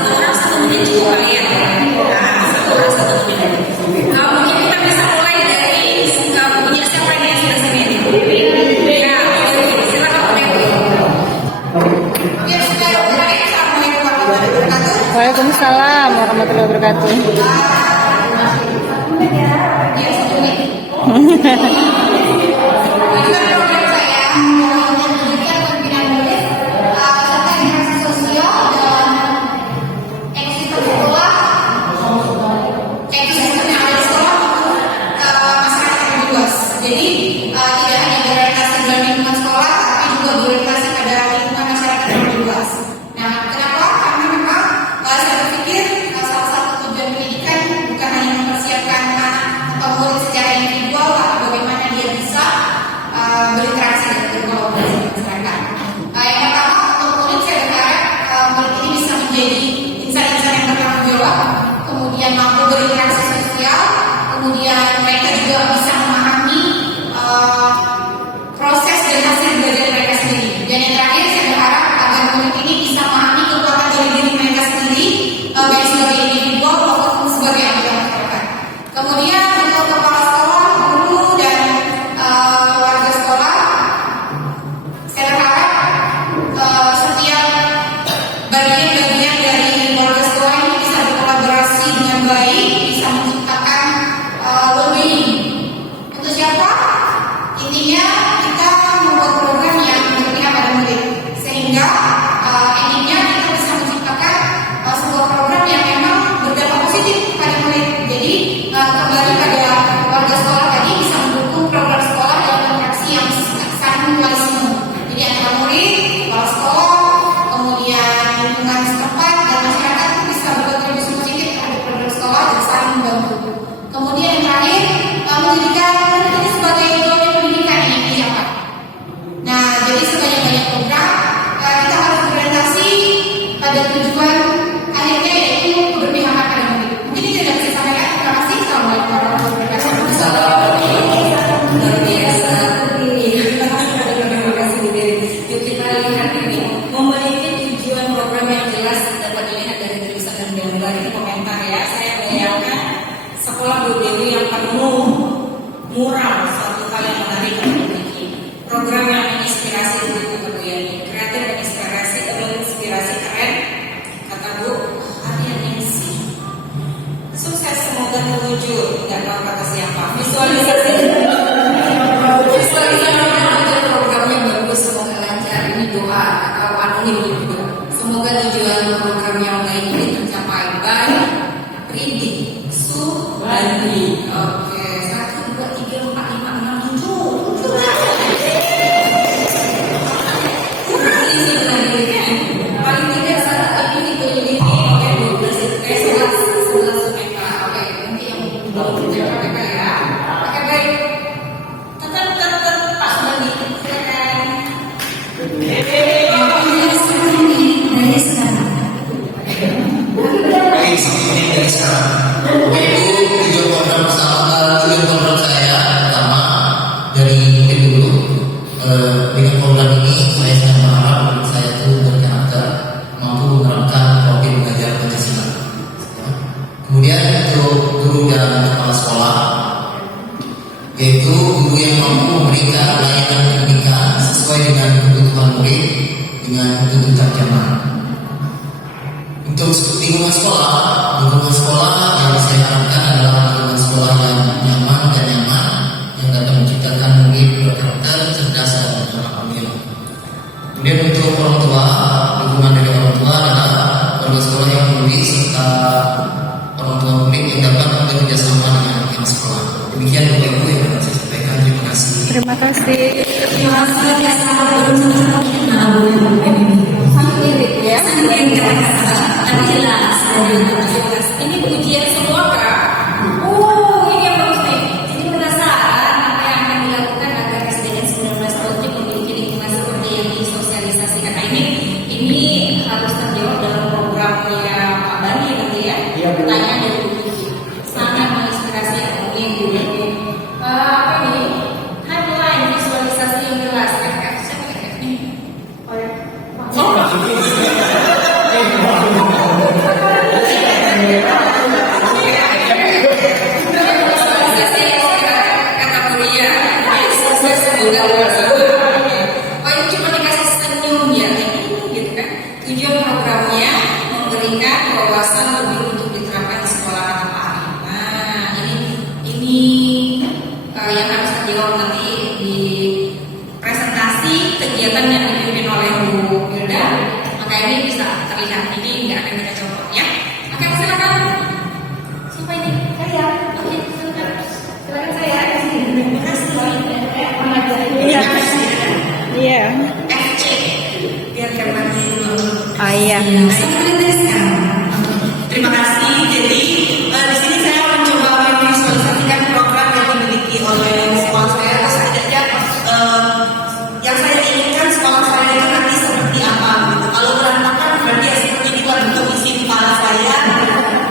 satu orang 1 menit cukup kali ya. Nah, satu orang 1 menit. Mungkin kita bisa mulai dari punya siapa nih yang sudah sini? Ya, silakan mulai. Oke, sudah mulai. Assalamualaikum warahmatullahi wabarakatuh. Waalaikumsalam warahmatullahi wabarakatuh. Kemudian mampu berinteraksi sosial, kemudian mereka juga bisa memahami proses dan hasil belajar mereka sendiri. Dan yang terakhir saya berharap agar murid ini bisa memahami kekuatan dari diri mereka sendiri, baik sebagai individual maupun sebagai anggota masyarakat. Kemudian untuk kepala sekolah, guru dan warga sekolah, saya berharap setiap bagian-bagian dari warga sekolah ini bisa berkolaborasi dengan baik, bisa menciptakan well-being. Untuk siapa? Intinya kita membuat program yang berpihak pada murid, sehingga intinya kita bisa menciptakan sebuah program yang memang berdampak positif pada murid. Jadi kembali pada warga sekolah tadi bisa mendukung program sekolah dalam interaksi yang saling mutualisme. Jadi antara murid, kepala sekolah, kemudian lingkungan setempat dan masyarakat itu bisa berkontribusi positif terhadap program sekolah dan saling membantu. Kemudian yang terakhir, menjadikan murid ini sebagai domain pendidikan yang apa? Nah, jadi sebanyak-banyak program kita harus berorientasi pada tujuan akhirnya yaitu keberpihakan pada murid. Mungkin itu sudah bisa sampaikan. Terima kasih. Assalamualaikum warahmatullahi wabarakatuh. Luar biasa. Terima kasih Bu Dewi. Yuk kita lihat ini memiliki tujuan program yang jelas dapat dilihat dari tulisan dan gambar ini komentar ya. Saya bayangkan sekolah Bu Dewi yang penuh mural, suatu hal yang menarik dan memiliki program yang menginspirasi untuk Bu Yani. Kreatif dan inspirasi keren. Kata Bu, harian sih. Sukses semoga terwujud. Tidak tahu kata siapa. Visualisasi programnya bagus, semoga lancar. Ini doa atau anonim juga. Semoga tujuan program yang baik ini tercapai. Baik, Ridi, Subandi. Oke, 1, 2, 3, 4, 5, 6, 7. Kurang isi lagi kan? Paling tidak saat ini ini. Oke, 11 mereka. Oke, nanti yang belum kerja mereka ya. Oke, baik. Tetap Pak Subandi. Silakan. Baik, seperti dari sekarang. Itu tujuan program saya pertama dari mungkin dulu dengan program ini saya sangat berharap murid saya itu berkarakter mampu menerapkan profil belajar Pancasila. Kemudian untuk guru dan kepala sekolah, yaitu guru yang mampu memberikan layanan pendidikan sesuai dengan kebutuhan murid dengan tuntutan zaman. Untuk lingkungan sekolah yang saya harapkan adalah lingkungan sekolah yang nyaman yang dapat menciptakan murid berkarakter, cerdas dan bertanggung. Kemudian untuk orang tua, dukungan dari orang tua adalah warga sekolah yang peduli serta orang tua murid yang dapat bekerja sama dengan pihak sekolah. Demikian Bapak Ibu yang dapat saya sampaikan. Terima kasih. Terima kasih. Terima kasih. Ini pujian semua Kak. Ini yang bagus nih. Jadi penasaran apa yang akan dilakukan agar SDN 19 tahun memiliki lingkungan seperti yang disosialisasikan ini harus terjawab dalam programnya Pak Bani nanti ya. Pertanyaan dari Bu Vicky. Sangat menginspirasi ini juga. Apa nih? Timeline visualisasi yang jelas. FF ini.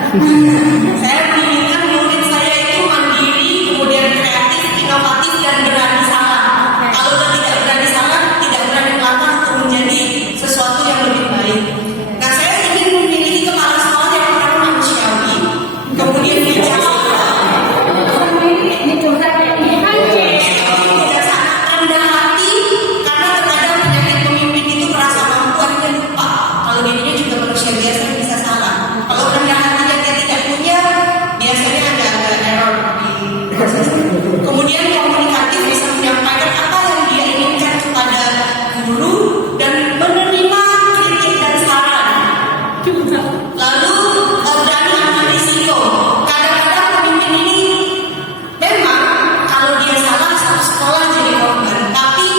Saya menginginkan murid saya itu mandiri, kemudian kreatif, inovatif, dan berani salah. Kalau dia tidak berani salah, tidak berani melangkah untuk menjadi sesuatu yang lebih baik. Nah, saya ingin memiliki kepala sekolah yang pertama manusiawi, kemudian bijaksana, bijaksana, rendah hati, karena terkadang penyakit pemimpin itu merasa mampu akhirnya lupa kalau dirinya juga manusia biasa yang bisa salah. Kalau rendah hati dan dia tidak punya, biasanya ada error di proses. Kemudian komunikatif, bisa menyampaikan apa yang dia inginkan kepada guru dan menerima kritik dan saran. Lalu berani ambil risiko. Kadang-kadang pemimpin ini memang kalau dia salah satu sekolah jadi korban, tapi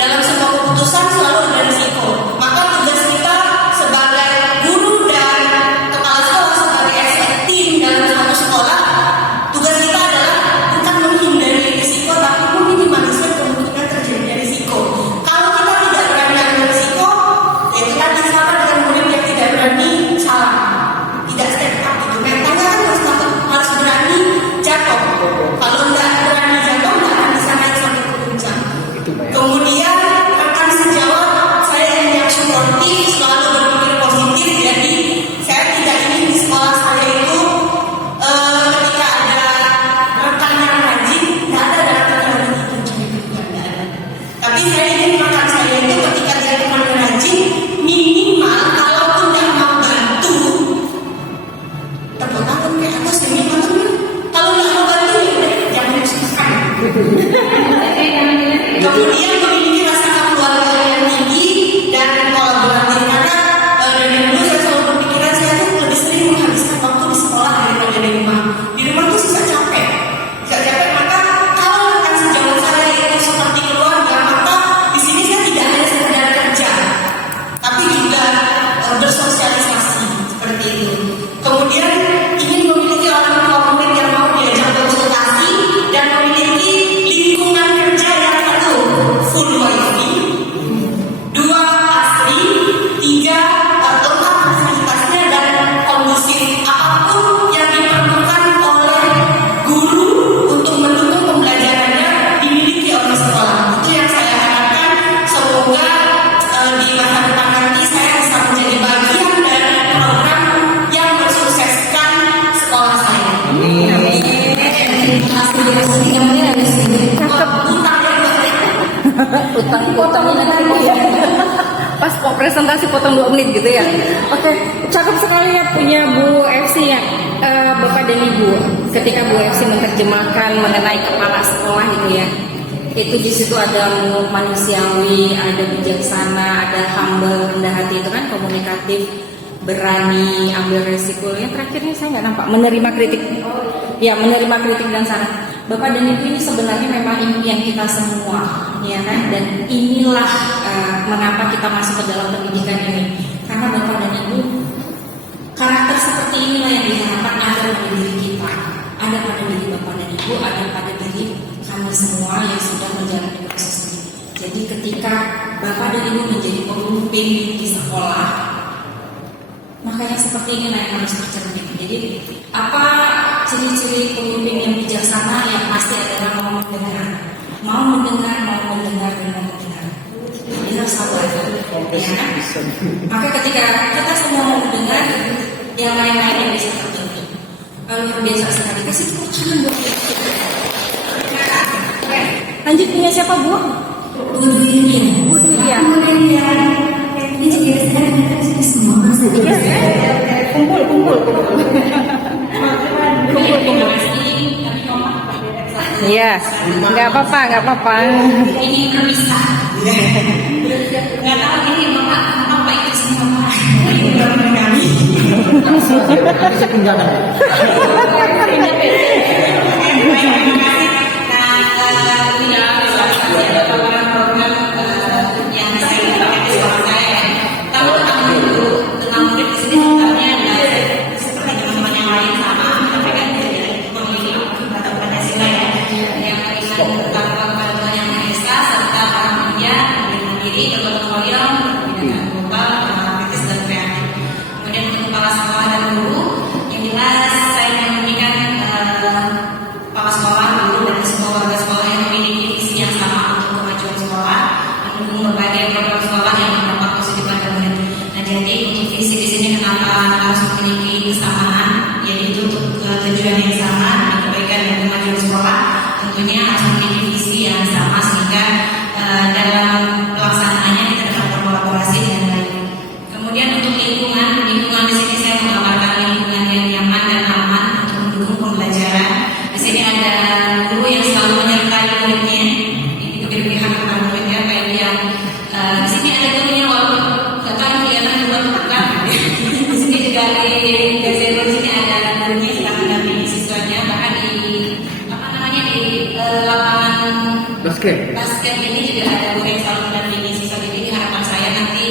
dalam sebuah keputusan selalu ada risiko. Maka tugas kita sebagai guru dan kepala sekolah, sebagai tim dalam satu sekolah, tugas kita adalah bukan menghindari risiko, tapi meminimalisir kemungkinan terjadinya risiko. Kalau kita tidak berani ambil risiko, ya kita disama dengan murid yang tidak berani salah, tidak step up gitu. Mentalnya kan harus berani jatuh. Kalau nggak berani jatuh, nggak akan bisa naik sampai ke puncak. Kemudian rekan sejawat saya yang suportif, selalu berpikir positif. Jadi saya tidak ingin di sekolah saya itu ketika ada rekan yang rajin, nggak ada rekan yang rajin itu nggak ada. Tapi saya ingin rekan saya itu ketika dia teman rajin, minimal kalaupun nggak mau bantu, tepuk tangan kayak atas demi bantu. Kalau nggak mau bantu, ya udah jangan disusahkan. Kemudian memiliki rasa kekeluargaan yang tinggi dan kolaboratif, karena dari dulu saya selalu berpikiran saya tuh lebih sering menghabiskan waktu di sekolah daripada di rumah. Di rumah tuh susah capek, maka kalau rekan sejawat saya itu seperti keluarga, maka di sini saya tidak hanya sekedar kerja, tapi juga bersosialisasi seperti itu. Kemudian ingin memiliki orang tua murid yang mau diajak konsultasi dan memiliki lingkungan kerja yang satu full wifi, dua asri, tiga lengkap fasilitasnya dan kondusif. Apapun yang diperlukan oleh guru untuk mendukung pembelajarannya dimiliki oleh sekolah. Itu yang saya harapkan. Semoga di masa depan nanti saya bisa menjadi bagian dari program yang mensukseskan sekolah saya. Utang nanti ya. Pas kok presentasi potong 2 menit gitu ya. Oke, cakep sekali ya punya Bu FC ya. Bapak dan Ibu, ketika Bu FC menerjemahkan mengenai kepala sekolah gitu ya, itu di situ ada manusiawi, ada bijaksana, ada humble, rendah hati, itu kan komunikatif, berani, ambil resiko. Yang terakhirnya saya nggak nampak menerima kritik. Ya, menerima kritik dan saran. Bapak dan Ibu ini sebenarnya memang impian kita semua, ya kan? Dan inilah mengapa kita masuk ke dalam pendidikan ini. Karena Bapak dan Ibu, karakter seperti inilah yang diharapkan ada pada diri kita, ada pada diri Bapak dan Ibu, ada pada diri kami semua yang sudah menjalani proses ini. Jadi ketika Bapak dan Ibu menjadi pemimpin di sekolah, makanya seperti inilah yang harus tercermin. Jadi apa ciri-ciri pemimpin yang bijaksana? Yang pasti adalah mau mendengar, mau mendengar, dan mau mendengar. Ini harus sabar, ya kan? Maka ketika kita semua mau mendengar, yang lain-lainnya bisa terbentuk. Luar biasa sekali. Kasih tepuk tangan buat kita. Lanjut punya siapa Bu? Bu Dwirian. Bu Dwirian. Ini juga sedang kita sudah semua masa Kumpul. Iya, nggak apa-apa. Ini terpisah. Nggak tahu ini apa itu semua. Ini baru kami. Saya pinjaman. Kemudian untuk kepala sekolah dan guru yang jelas harus memiliki kesamaan, yaitu untuk tujuan yang sama, kebaikan dan kemajuan sekolah. Tentunya harus memiliki visi yang sama sehingga dalam pelaksanaannya kita dapat berkolaborasi dengan baik. Kemudian untuk lingkungan di sini saya menggambarkan lingkungan yang nyaman dan aman untuk mendukung pembelajaran. Di sini ada guru yang selalu menyertai muridnya, itu dari pihak kepada muridnya, baik yang di sini ada gurunya walaupun nggak tahu kelihatan juga bukan. Di sini juga di sini ada gurunya sedang mendampingi siswanya, bahkan di lapangan basket ini juga ada guru yang selalu mendampingi siswa. Jadi harapan saya nanti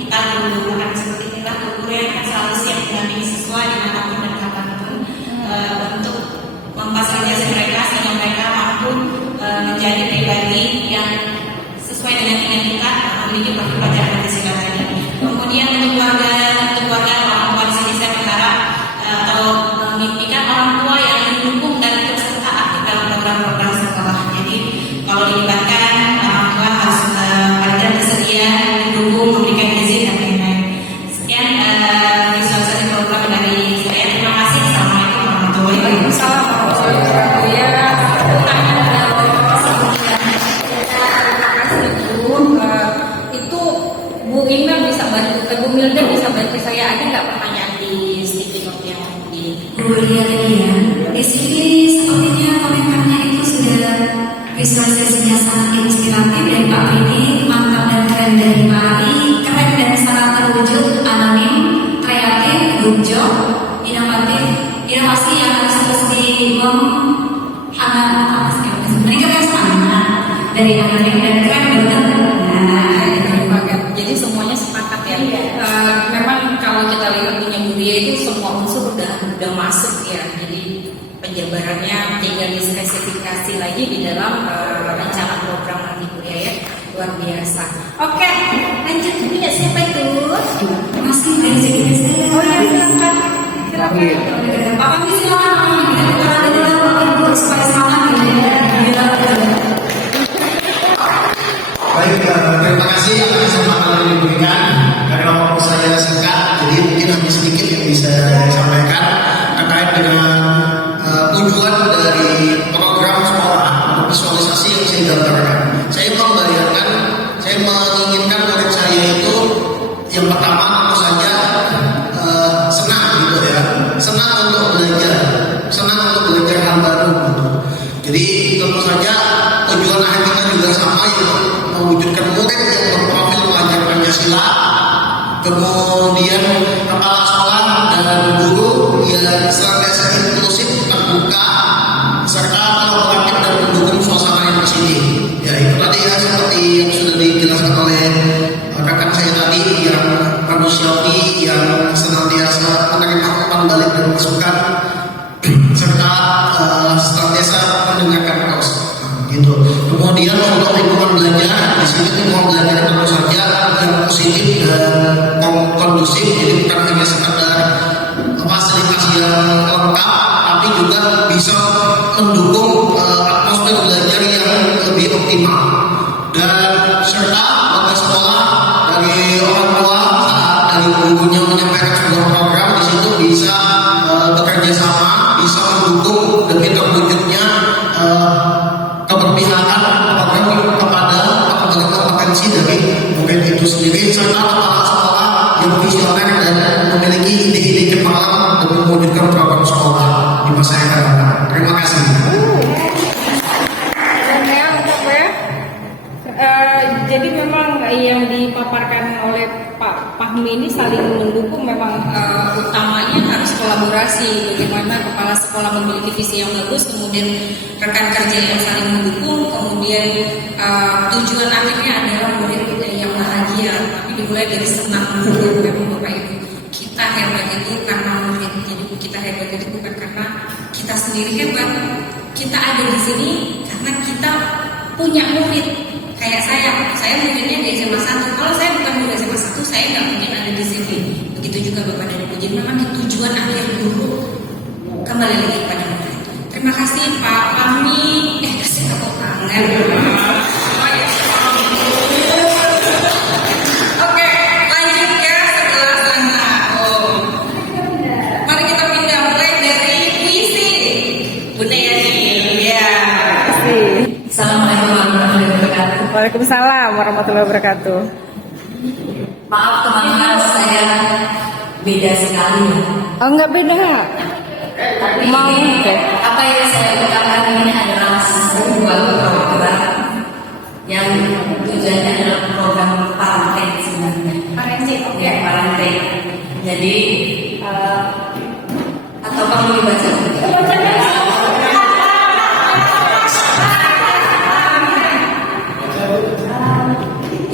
kita guru akan seperti inilah, guru yang akan selalu siap mendampingi siswa dimanapun dan kapanpun untuk memfasilitasi mereka sehingga mereka mampu menjadi pribadi yang sesuai dengan keinginan kita, memiliki profil pelajaran Pancasila tadi. Kemudian untuk keluarga orang tua di sini saya berharap atau memimpikan orang tua yang mendukung dan ikut serta aktif dalam program-program sekolah. Jadi kalau dilibatkan orang tua harus pada bersedia mendukung, memberikan izin dan lain-lain. Sekian visualisasi program dari saya. Terima kasih. Assalamualaikum warahmatullahi wabarakatuh. Itu Bu Ina bisa bantu, Bu Milda bisa bantu saya. Ada nggak pertanyaan di sticky note yang di Bu Lia tadi ya. Di sini sepertinya komentarnya itu sudah visualisasinya sangat inspiratif dari Pak Bini, mantap dan keren dari Pak Ali, keren dan sangat terwujud, anonim, kreatif, good job, inovatif, inovasi yang harus terus meningkatkan semangat dari anonim dan keren betul. jadi semuanya sepakat ya. Memang kalau kita lihat punya budaya itu semua unsur udah masuk ya. Jadi penjabarannya tinggal dispesifikasi lagi di dalam rencana program nanti budaya luar biasa. Oke, lanjut punya siapa itu? Masih dari sini saya. Oh ya silakan. Pak Kami silakan. Kita ada supaya semangat ya. Baik, terima kasih atas kesempatan yang diberikan. Karena waktu saya singkat, jadi mungkin hanya sedikit yang bisa saya sampaikan terkait dengan tujuan dari program sekolah atau visualisasi yang saya gambarkan. Saya membayangkan, saya menginginkan murid saya itu yang pertama tentu saja senang gitu ya, senang untuk belajar hal baru gitu. Jadi tentu saja tujuan akhir kita juga sama, yaitu mewujudkan murid yang berprofil pelajar Pancasila, kemudian kepala sekolah dan guru yang senantiasa inklusif, terbuka, serta kolaboratif dan mendukung suasana yang positif. Ya itu tadi ya, seperti yang sudah dijelaskan oleh rekan saya tadi, yang manusiawi, yang senantiasa menerima umpan balik dan masukan, serta senantiasa mendengarkan terus. Gitu. Kemudian untuk lingkungan belajar, di sini lingkungan belajar tentu saja yang positif dan kondusif, jadi bukan hanya sekedar fasilitas yang lengkap, tapi juga bisa mendukung atmosfer belajar yang lebih optimal. Dan serta bagi sekolah, dari orang tua saat dari gurunya menyampaikan sebuah program, di situ bisa bekerja sama, bisa mendukung demi terwujudnya keberpihakan program kepada kompetensi dari murid itu sendiri, serta kepala sekolah yang visioner dan memiliki ide-ide cemerlang untuk mewujudkan program sekolah di masa yang akan datang. Terima kasih. Jadi memang yang dipaparkan oleh Pak Fahmi ini saling mendukung. Memang utamanya harus kolaborasi. Bagaimana kepala sekolah memiliki visi yang bagus, kemudian rekan kerja yang saling mendukung, kemudian tujuan akhirnya adalah murid yang bahagia. Tapi dimulai dari senang murid. Memang Bapak Ibu, kita hebat itu karena murid. Jadi kita hebat itu bukan karena kita sendiri hebat. Kita ada di sini karena kita punya murid. Kayak saya muridnya di SMA 1. Kalau saya bukan murid SMA 1, saya nggak mungkin ada di sini. Begitu juga Bapak dan Ibu. Jadi memang tujuan akhir dulu kembali lagi kepada murid. Terima kasih Pak Fahmi. Kasih tepuk tangan. Oke, lanjut ya setelah Waalaikumsalam warahmatullahi wabarakatuh. Maaf teman-teman, saya beda sekali. Oh enggak beda. Tapi Mau ini, oke. apa yang saya utamakan ini adalah sebuah program yang tujuannya adalah program parenting sebenarnya. Parenting, oke. Ya, parenting. Jadi atau kamu dibaca?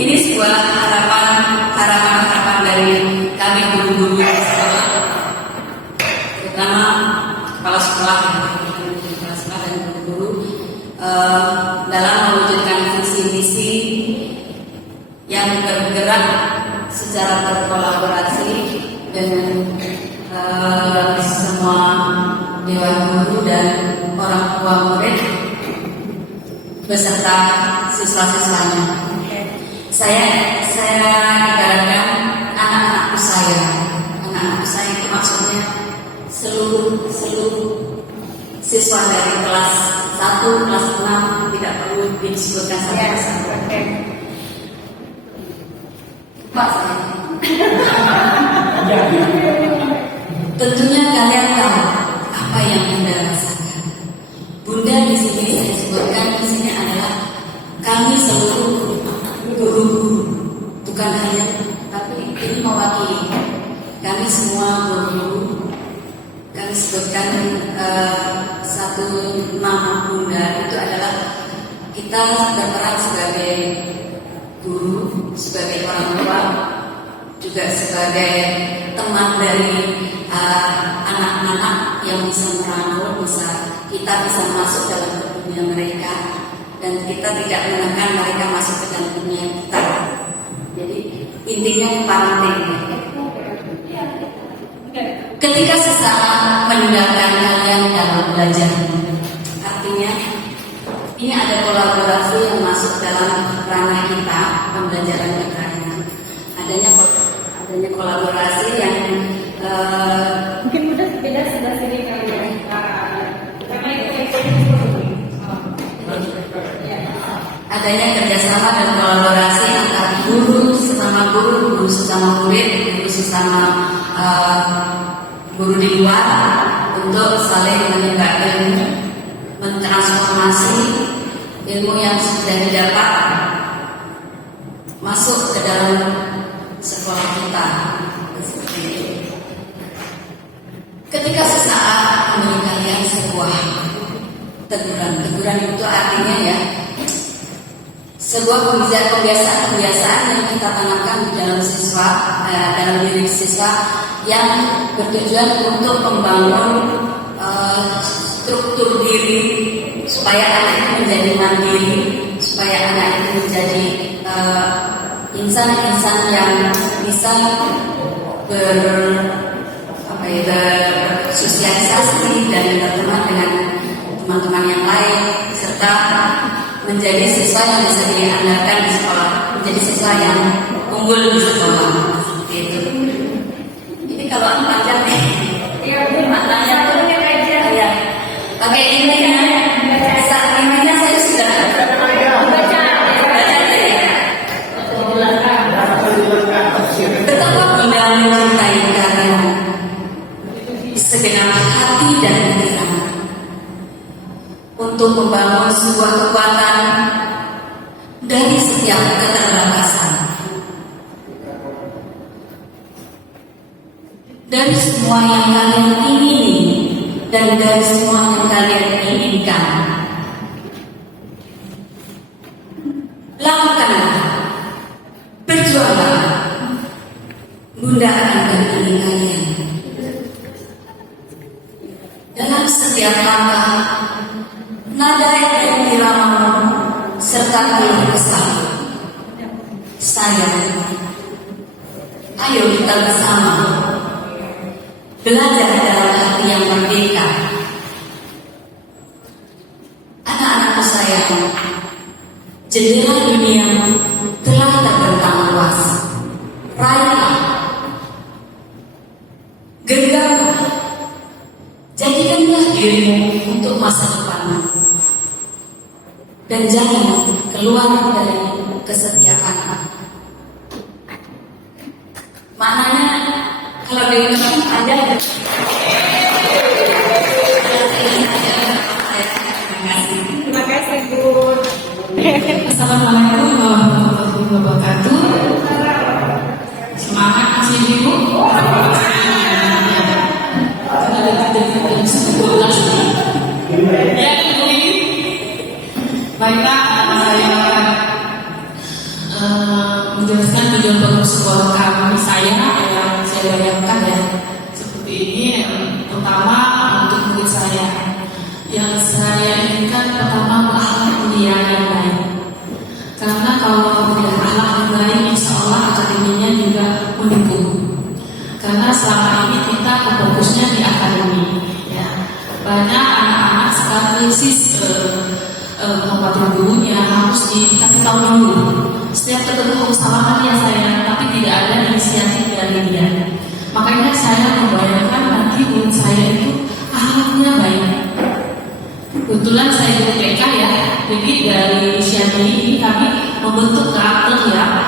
Ini sebuah harapan dari kami guru-guru di sekolah, terutama kepala sekolah dan guru-guru dalam mewujudkan visi misi yang bergerak secara berkolaborasi dengan semua dewan guru dan orang tua murid beserta siswa-siswanya. Saya ibaratkan anak-anakku saya itu maksudnya seluruh siswa dari kelas 1, kelas 6 tidak perlu disebutkan satu persatu. Pak saya. Tentunya kalian tahu apa yang Bunda rasakan. Bunda di sini saya sebutkan di sini adalah kami seluruh guru-guru, bukan hanya, tapi ini mewakili kami semua guru. Kami sebutkan satu nama Bunda itu adalah kita berperan sebagai guru, sebagai orang tua, juga sebagai teman dari anak-anak yang bisa merangkul, kita bisa masuk dalam dunia mereka. Dan kita tidak menekan mereka masuk ke dalam dunia kita. Jadi intinya parenting. Ketika sesaat meninggalkan kalian dalam belajar, artinya ini ada kolaborasi yang masuk dalam ranah kita, pembelajaran kita ini. Adanya kolaborasi yang Mungkin mudah beda sebelah sini kali ya. Karena itu adanya kerjasama dan kolaborasi antara guru sesama guru sesama murid, guru sesama guru di luar untuk saling meningkatkan, mentransformasi ilmu yang sudah didapat masuk ke dalam sekolah kita. Ketika sesaat memberi kalian sebuah teguran itu artinya ya sebuah kebiasaan yang kita tanamkan di dalam siswa, dalam diri siswa yang bertujuan untuk membangun struktur diri supaya anak itu menjadi mandiri, supaya anak itu menjadi insan-insan yang bisa bersosialisasi dan berteman dengan teman-teman yang lain, serta menjadi siswa yang bisa diandalkan di sekolah, menjadi siswa yang unggul di sekolah. Seperti itu. Ini kalau panjang nih, ini maknanya tuh ya. Pakai ini ya. Saat ini saya sudah baca betapa Bunda mencintai kalian segenap hati dan pikiran untuk membangun sebuah kekuatan dari setiap keterbatasan, dari semua yang kalian ingini dan dari semua yang kalian inginkan. Lakukanlah, berjuanglah, Bunda akan dampingi kalian dalam setiap langkah, nada yang diramamu serta keluh kesah. Sayang, ayo kita bersama belajar dalam hati yang merdeka. Anak-anakku sayang, jendela dunia telah terbentang luas. Raihlah, genggamlah, jadikanlah dirimu untuk masa depan, dan jangan keluar dari kesetiaan. Maknanya kalau diungkapkan ada ya. Terima kasih Bu. Assalamualaikum warahmatullahi wabarakatuh. Semangat masih Ibu. Ya, Ibu ini. Baiklah, saya akan menjelaskan tujuan program sekolah kami saya yang saya bayangkan ya seperti ini. Pertama untuk murid saya yang saya inginkan pertama berakhlak mulia yang baik. Karena kalau tidak berakhlak yang baik, insya Allah akademinya juga mendukung. Karena selama ini kita fokusnya di akademi, ya. Banyak anak-anak sekarang krisis membantu gurunya harus dikasih tahu dulu. Setiap ketemu kesalahan ya saya, tapi tidak ada inisiatif dari dia. Makanya saya membayangkan nanti murid saya itu akhlaknya baik. Kebetulan saya di TK ya, jadi dari usia ini kami membentuk karakter yang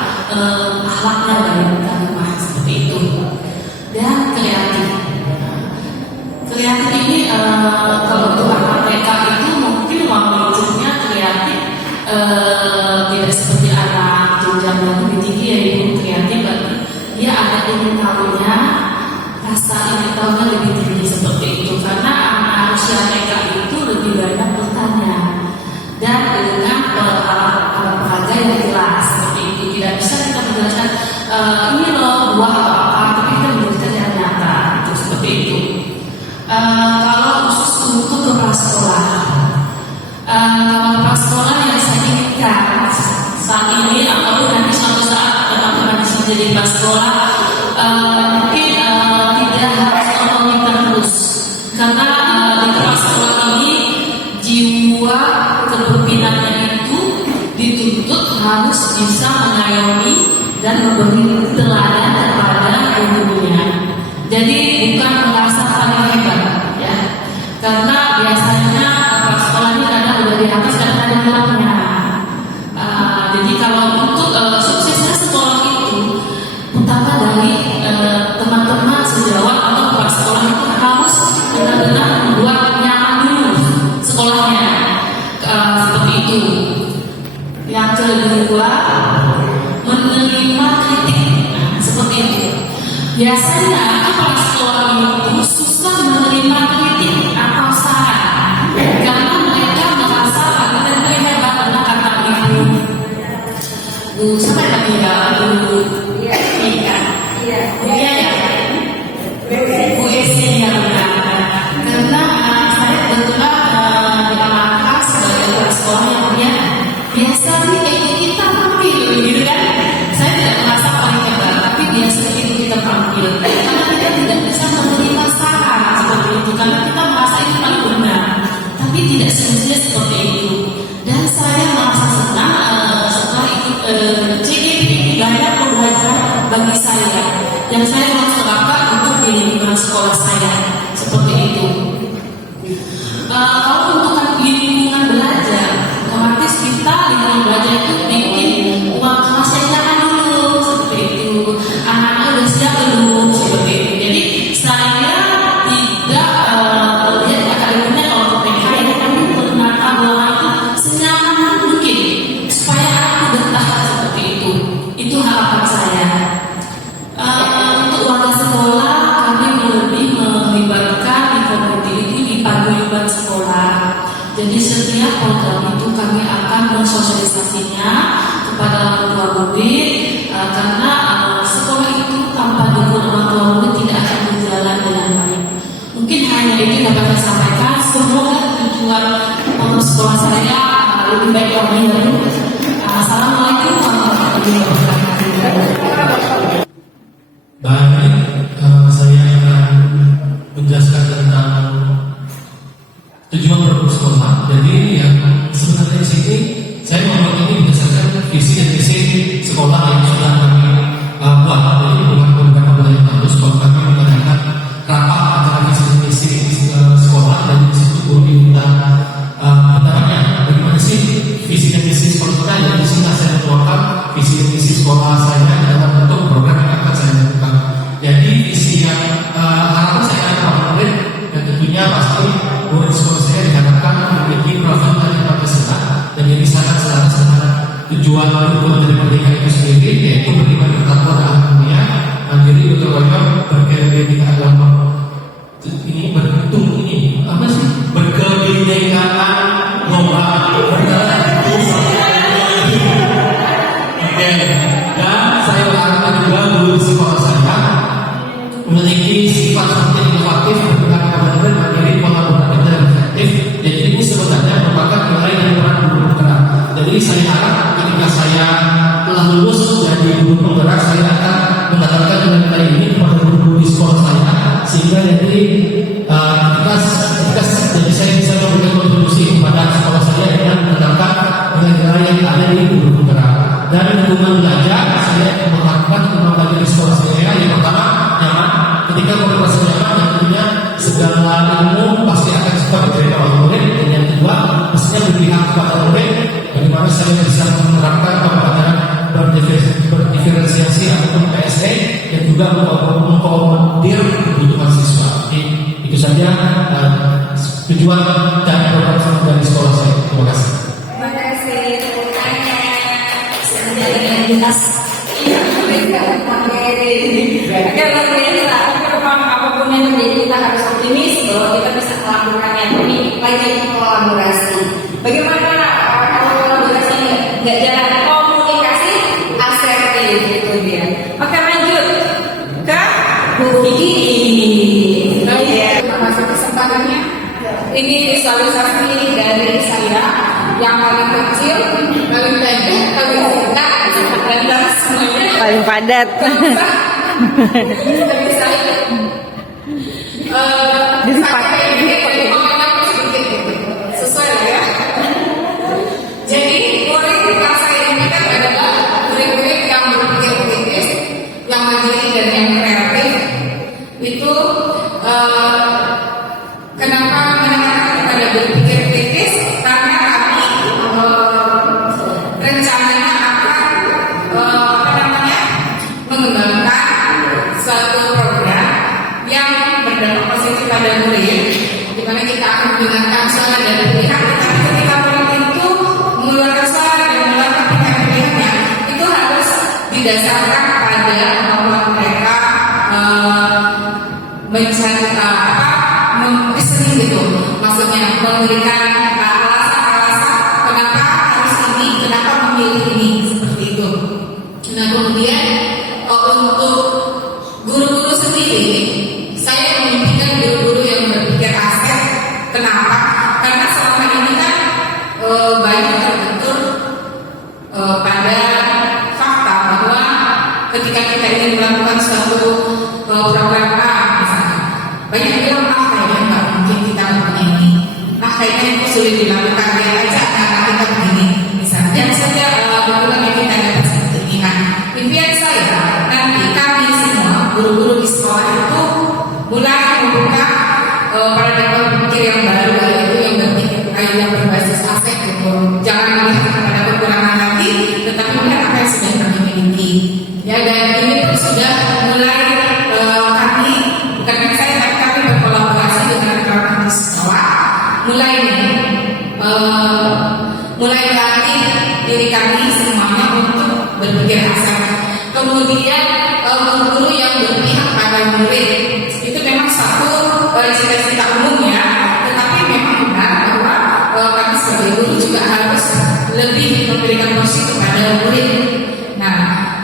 akhlaknya baik, karena seperti itu. Dan kreatif. Kreatif ini kalau untuk anak TK itu mungkin wujudnya kreatif tidak seperti anak jenjang yang lebih tinggi ya ibu. Kreatif berarti dia ada ingin tahunya, rasa ingin tahunya lebih tinggi seperti itu. Karena anak usia TK itu lebih banyak bertanya dan dengan alat peraga yang jelas seperti itu. Tidak bisa kita menjelaskan ini loh buah apa, tapi kita menjelaskan yang nyata itu seperti itu. Kalau khusus untuk kepala sekolah, kepala sekolah yang saya inginkan saat ini ataupun nanti suatu saat teman-teman bisa jadi kepala sekolah mungkin tidak harus otoriter terus, karena di kepala sekolah ini jiwa kepemimpinannya itu dituntut harus bisa mengayomi dan memberi teladan kepada gurunya. Jadi bukan merasa paling hebat ya, karena biasanya kepala sekolah ini kadang udah di atas dan ada bawahnya. Jadi kalau untuk suksesnya sekolah itu pertama dari teman-teman sejawat atau kepala sekolah itu harus benar-benar membuat nyaman dulu sekolahnya, seperti itu. Yang kedua, menerima kritik, seperti itu. Biasanya kepala sekolah itu susah menerima kritik atau saran karena mereka merasa mereka hebat, karena kata ibu sampai lagi ya Bu Ika, iya ya Bu Esi yang benar. Karena saya kebetulan diamankan sebagai kepala sekolah yang dia biasa kita tampil gitu kan. Saya tidak merasa paling hebat, tapi biasa kita tampil karena kita tidak bisa menerima saran seperti itu, karena kita merasa itu paling benar, tapi tidak semestinya seperti itu. Dan saya merasa senang setelah ikut CGP ini banyak pembelajaran bagi saya yang saya harus terapkan untuk di lingkungan sekolah saya seperti itu. Kalau untuk di lingkungan belajar, otomatis kita lingkungan belajar itu bikin uang kelasnya jangan dulu seperti itu. Anak-anak udah siap belum seperti itu. Jadi saya tidak melihat akademinya kalau PPK ya, kami menata bahwa itu senyaman mungkin supaya aku betah seperti itu. Itu harapan saya. Untuk warga sekolah kami lebih melibatkan informasi itu di paguyuban sekolah. Jadi setiap program itu kami akan mensosialisasinya kepada orang tua murid, karena sekolah itu tanpa dukungan orang tua murid tidak akan berjalan dengan baik. Mungkin hanya itu dapat saya sampaikan. Semoga tujuan program sekolah saya lebih baik lagi ya Bu. Assalamualaikum warahmatullahi wabarakatuh. Baik, saya akan menjelaskan tentang tujuan program sekolah. Jadi yang sebenarnya di sini saya membuat ini berdasarkan visi dan misi sekolah yang sudah kami buat. Jadi bukan beberapa bulan yang lalu sekolah kami mengadakan rapat antara visi dan misi sekolah, dan di situ guru diundang pendapatnya bagaimana sih visi dan misi sekolah kita. Yang di sini saya keluarkan tujuan dari pernikahan itu sendiri yaitu beriman ketakwaan dunia, mandiri, gotong royong, berkebinekaan agama. Ini berhitung ini apa sih? Berkebinekaan global. Oke. Dan saya harapkan juga guru di sekolah saya memiliki sifat seperti inovatif, berpihak kepada mandiri, kolaboratif dan efektif. Jadi ini sebenarnya merupakan nilai dari peran guru penggerak. Jadi saya harap ketika saya telah lulus dari guru penggerak, saya akan mendapatkan nilai ini kepada guru di sekolah saya, sehingga jadi jadi saya bisa memberikan kontribusi kepada sekolah saya dengan menetapkan nilai-nilai yang ada di guru penggerak. Dan lingkungan belajar saya melakukan lingkungan belajar di sekolah saya yang pertama nyaman. Ketika merasa nyaman, dan tentunya segala ilmu pasti akan cepat diterima oleh murid. Dan yang kedua, pastinya berpihak kepada murid. Bagaimana saya bisa menerapkan pembelajaran berdiferensiasi ataupun PSE yang juga mengakomodir kebutuhan siswa. Jadi itu saja tujuan dan program dari sekolah saya. Terima kasih. Terima kasih. Tanya sudah dengan jelas. Iya, materi. Oke, luar biasa. Tapi memang apapun yang terjadi kita harus optimis bahwa kita bisa melakukannya. Ini lagi kolaborasi. Bagaimana kalau kolaborasi nggak jalan, komunikasi asertif itu dia. Oke, lanjut ke Bu Kiki. Terima kasih kesempatannya. Ini visualisasi dari saya yang paling kecil, paling pendek, paling singkat, dan semuanya Paling padat. dari saya. Saya ini komentar sedikit gitu. Sesuai lah ya. Jadi murid kelas saya ini kan adalah murid-murid yang berpikir kritis, yang mandiri dan yang kreatif. Itu kenapa menekankan kepada berpikir kritis? Karena kami rencananya akan mengembangkan suatu program yang berdampak positif pada murid, di mana kita akan mendengarkan suara dari pihak, tetapi ketika murid itu mengeluarkan suara dan mengeluarkan pihak-pihaknya, itu harus didasarkan pada kemampuan mereka mencari listening gitu, maksudnya memberikan alasan-alasan kenapa harus ini, kenapa memilih ini, seperti itu. Nah kemudian untuk guru-guru sendiri, saya memimpikan guru-guru yang berpikir aset. Kenapa? Karena selama ini kan banyak terbentur pada fakta bahwa ketika kita ingin melakukan suatu program A misalnya, banyak bilang kayaknya nggak mungkin kita begini, kayaknya itu sulit dilakukan, ya aja karena kita begini misalnya. Jangan saja berulang yang kita dapat seperti ini. Nah, impian saya nanti kami semua guru-guru di sekolah itu mulai membuka paradigma berpikir yang baru, yaitu yang berpikir yang berbasis aset gitu. Jangan melihat kepada kekurangan lagi, tetapi melihat apa yang sudah kami miliki. Ya, dan ini pun sudah mulai kami, bukan hanya saya, tapi kami berkolaborasi dengan rekan-rekan di sekolah, mulai melatih diri kami semuanya untuk berpikir aset. Kemudian guru yang berpihak pada murid itu memang satu cita-cita umumnya, tetapi memang benar bahwa kami sebagai guru juga harus lebih memberikan porsi kepada murid. Nah,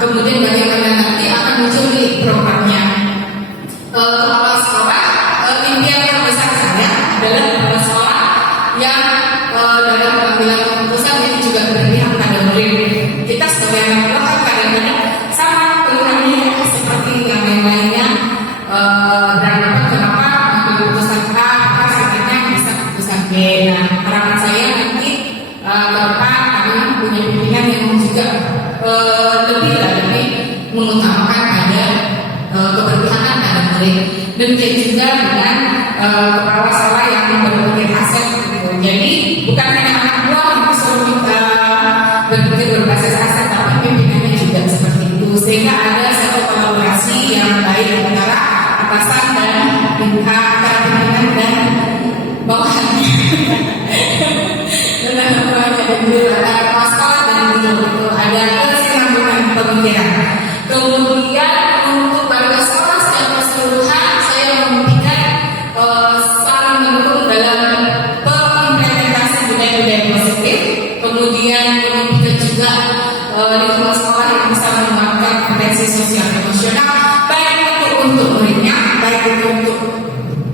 kemudian bagaimana nanti akan muncul di programnya. Kepala sekolah, impian terbesar saya adalah kepala sekolah yang dalam pengambilan keputusan itu juga berpihak pada murid. Kita sebagai anak buah kan kadang-kadang sama keluhannya seperti yang lain-lainnya, beranggapan kenapa ambil keputusan A, maka sebenarnya bisa keputusan B. Nah, harapan saya nanti ke depan kami punya pilihan yang juga lebih mengutamakan ada keberpihakan pada murid. Demikian juga dengan kepala sekolah yang berpikir aset gitu. Jadi bukan hanya anak buah yang disuruh kita berpikir berbasis aset, tapi pimpinannya juga seperti itu, sehingga ada satu kolaborasi yang baik antara atasan dan antara pimpinan dan bawahannya. Dan bawahannya dan guru, antara kepala sekolah dan guru itu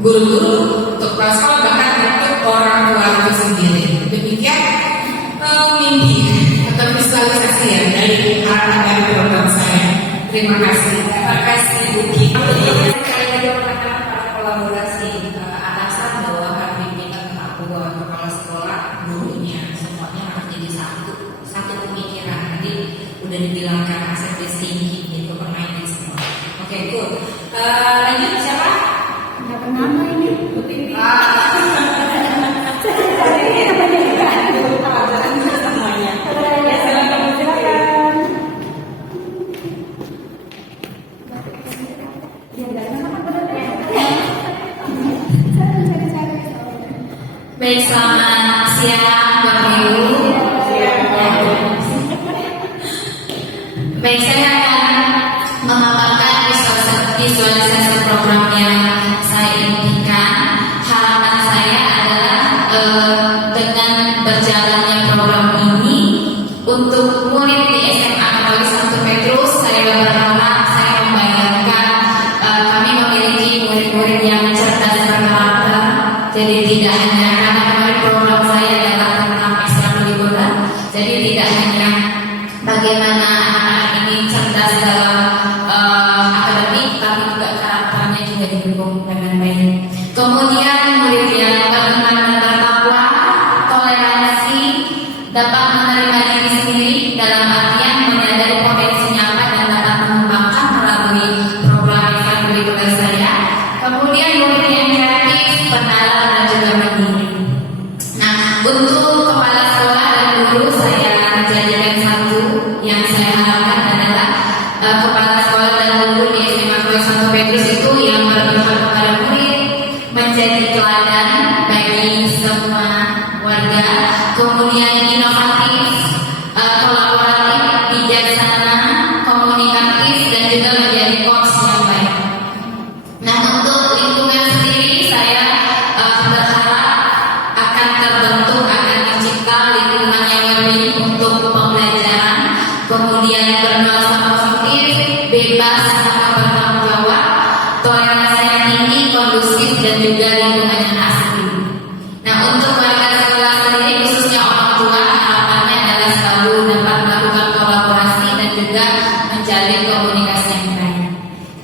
guru-guru, untuk kepala sekolah, bahkan untuk orang tua itu sendiri. Demikian mimpi atau visualisasi ya dari program saya. Terima kasih. Terima kasih Bu Ki. Sekali lagi rekan para kolaborasi atasan bahwa kami minta bahwa kepala sekolah, gurunya semuanya harus jadi satu pemikiran. Tadi udah dibilangkan aset tinggi gitu permainan semua. Oke, good. Lanjut siapa? Nggak pernah ini. Baik, selamat siang Bapak Ibu. Baik, saya akan memaparkan visualisasi program yang saya impikan. Harapan saya adalah dengan berjalannya program ini untuk murid di SMA Katolik Santo Petrus, saya berharap saya membayangkan kami memiliki murid-murid yang cerdas berkarakter. Jadi tidak hanya karena kemarin program saya adalah tentang ekstrakurikuler, jadi tidak hanya bagaimana anak-anak ini cerdas dalam akademik, tapi juga karakternya juga didukung dengan baik. Kemudian murid yang beriman dan bertakwa, toleransi, dapat menerima diri sendiri dalam artian menyadari potensinya apa dan dapat mengembangkan melalui program ekstrakurikuler saya. Kemudian murid yang kreatif, penalar dan juga mandiri. Nah, untuk kepala sekolah dan guru saya jadikan satu yang saya harapkan adalah kepala sekolah dan guru di SMA Katolik Santo Petrus itu yang berpihak kepada murid, menjadi teladan bagi semua warga, kemudian inovatif, kolaboratif, bijaksana, komunikatif, dan juga menjadi coach yang baik. Nah, untuk lingkungan sendiri saya berharap akan tercipta lingkungan yang lebih untuk pembelajaran, kemudian bernuansa positif, bebas tanpa bertanggung jawab, toleransi yang tinggi, kondusif, dan juga lingkungan yang asli. Nah, untuk warga sekolah sendiri khususnya orang tua, harapannya adalah selalu dapat melakukan kolaborasi dan juga menjalin komunikasi yang baik.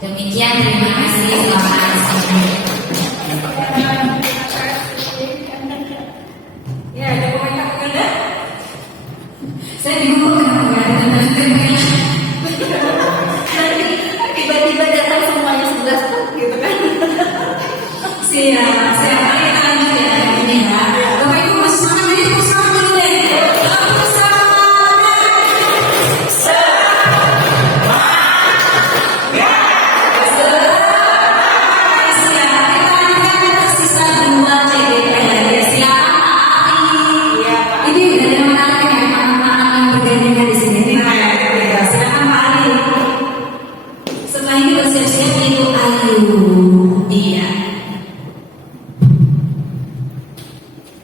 Demikian, terima kasih. Selamat siang. Ya, ada komentar enggak? Saya bingung kenapa Tiba-tiba datang semuanya 11 tuh gitu kan. siap. Mari kita lanjut ya ini ya. Bapak Ibu masih semangat, jadi tepuk semangat dulu deh. Tepuk semangat.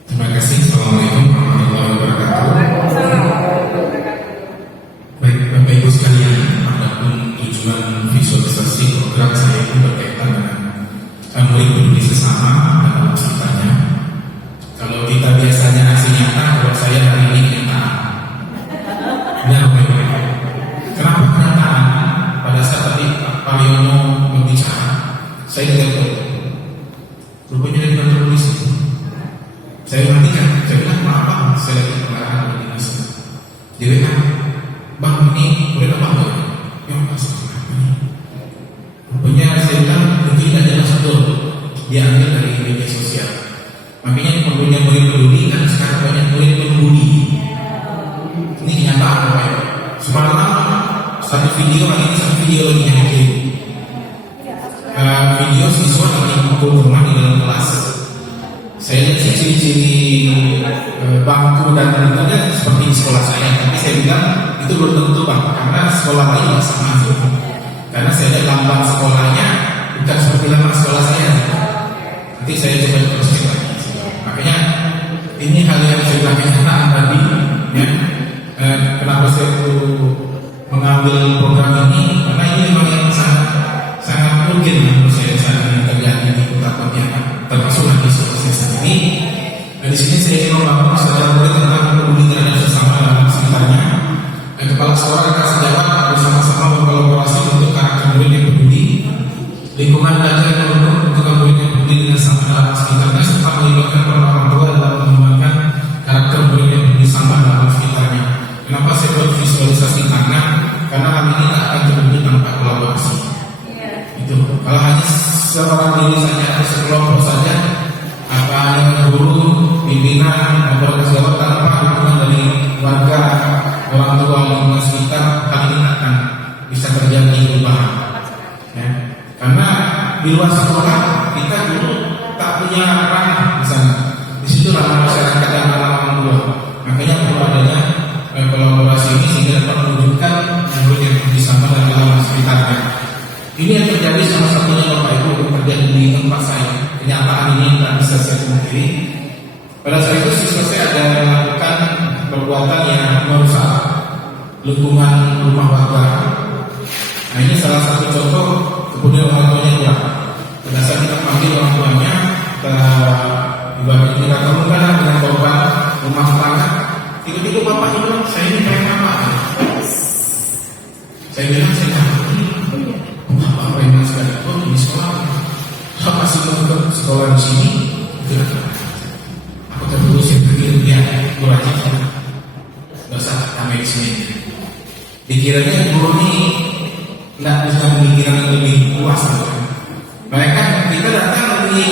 Terima kasih. Assalamualaikum warahmatullahi wabarakatuh. Baik, Bapak Ibu sekalian, adapun tujuan visualisasi program saya itu berkaitan dengan murid peduli sesama dalam ceritanya. Kalau kita biasanya aksi nyata, kalau saya hari ini kenyataan. Benar, Bapak Ibu. Kenapa kenyataan? Pada saat tadi Pak Pariono berbicara, saya lihat rupanya dari kantor polisi. Saya perhatikan, saya bilang maaf, saya lagi pengarahan di Indonesia. Jadi kan, bang ini boleh apa bang? Yang masuk kenapa nih? Rupanya saya bilang mungkin adalah satu diambil dari media sosial. Makanya perlunya murid peduli kan sekarang banyak murid pembuli. Ini kenyataan Bapak Ibu. Semalam satu video lagi yang dikirim. Video siswa lagi mukul rumah di dalam kelas. Saya lihat sih ciri-ciri bangku dan tentunya seperti di sekolah saya. Tapi saya bilang itu belum tentu bang, karena sekolah lain nggak sama. Karena saya lihat lambang sekolahnya bukan seperti lambang sekolah saya. Nanti saya coba proses lagi. Makanya ini hal yang saya bilang kenyataan tadi. Ya, kenapa saya perlu mengambil program ini? Karena ini memang yang sangat mungkin menurut saya saat ini terjadi di kota termasuk lagi sosialisasi ini. Nah, di sini saya ingin membangun kesadaran murid tentang peduli terhadap sesama dalam sekitarnya. Dan kepala sekolah akan sejawat bersama-sama berkolaborasi untuk karakter murid yang peduli, lingkungan belajar yang mendukung untuk murid yang peduli dengan sama dalam sekitarnya, serta melibatkan para orang tua dalam mengembangkan karakter murid yang peduli sama dalam sekitarnya. Kenapa saya buat visualisasi tangan? Karena hal ini tak akan terwujud tanpa kolaborasi. Itu kalau hanya seorang diri saja atau sekelompok saja, apa yang guru, pimpinan, beberapa pejabat tanpa dukungan dari warga, orang tua, lingkungan sekitar, hal ini akan bisa terjadi perubahan. Ya. Karena di luar sekolah kita dulu tak punya ranah di sana. Di situ ranah masyarakat dan ranah orang tua. Makanya perlu adanya kolaborasi ini sehingga dapat menunjukkan murid yang bisa dan dalam sekitarnya. Ini yang terjadi salah satunya Bapak Ibu yang terjadi di tempat saya. Kenyataan ini tidak bisa saya pungkiri. Pada saat itu siswa saya ada melakukan perbuatan yang merusak lingkungan rumah warga. Nah, ini salah satu contoh. Kemudian orang tuanya kurang. Pada saat kita panggil orang tuanya, kita temukan dengan korban rumah tangga. Tiba-tiba bapaknya bilang, saya ini kayak apa? Saya bilang, saya takut. Bapak yang sekali di sekolah, saya masih mau ke sekolah di sini. Aku terus yang pikir dia berajak, dosa kami di sini. Pikirannya guru ini tidak bisa pemikiran yang lebih luas. Mereka kita datang lebih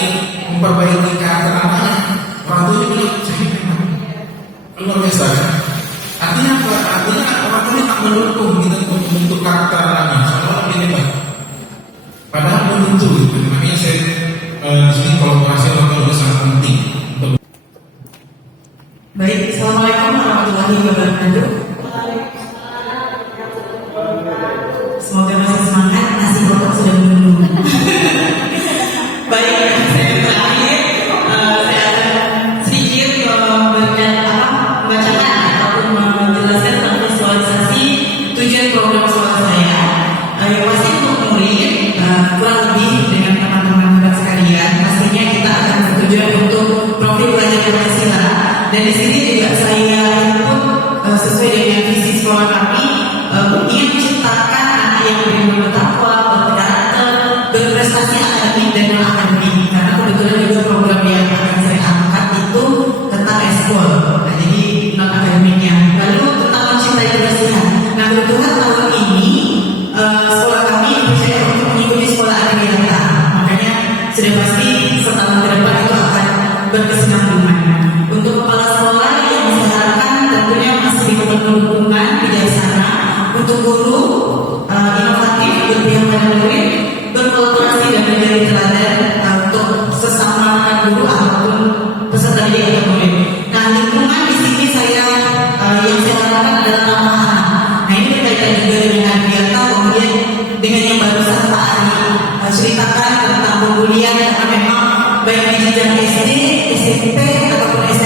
memperbaiki karakter anaknya. Orang tuanya bilang, saya ini luar biasa. Artinya apa? Artinya orang tua tak mendukung kita untuk membentuk karakter anaknya. Soalnya lebih hebat. Padahal belum tentu. Makanya saya di sini kolaborasi orang tua juga sangat penting. Baik, assalamualaikum warahmatullahi wabarakatuh. Semoga masih semangat, nasi kotak sudah menunggu. Baik, saya terakhir saya akan sedikit membacakan ataupun menjelaskan tentang visualisasi tujuan program sekolah saya. Yang pasti untuk murid kurang lebih dengan teman-teman hebat sekalian, pastinya kita akan bertujuan untuk profil belajar Pancasila. Dan di sini juga saya pun sesuai dengan visi sekolah kami ingin menciptakan anak yang beriman bertakwa, berkarakter, berprestasi akademik dan non akademik. Karena kebetulan juga program yang akan saya angkat itu tentang ekskul, nah, jadi non akademiknya. Lalu tentang mencintai kebersihan. Nah kebetulan tahun ini sekolah kami percaya untuk mengikuti sekolah Adiwiyata. Makanya sudah pasti setahun ke depan itu akan berkesinambungan. Untuk kepala sekolah yang saya harapkan tentunya masih penuh dukungan bijaksana. Untuk guru inovatif, berpihak pada murid, berkolaborasi dan menjadi teladan untuk sesama guru ataupun peserta didik atau murid. Nah lingkungan di sini yang saya harapkan adalah ramah anak. Nah ini berkaitan juga dengan Adiwiyata, kemudian dengan yang barusan Pak Ari ceritakan tentang pembulian karena memang baik di jenjang SD, SMP ataupun SMA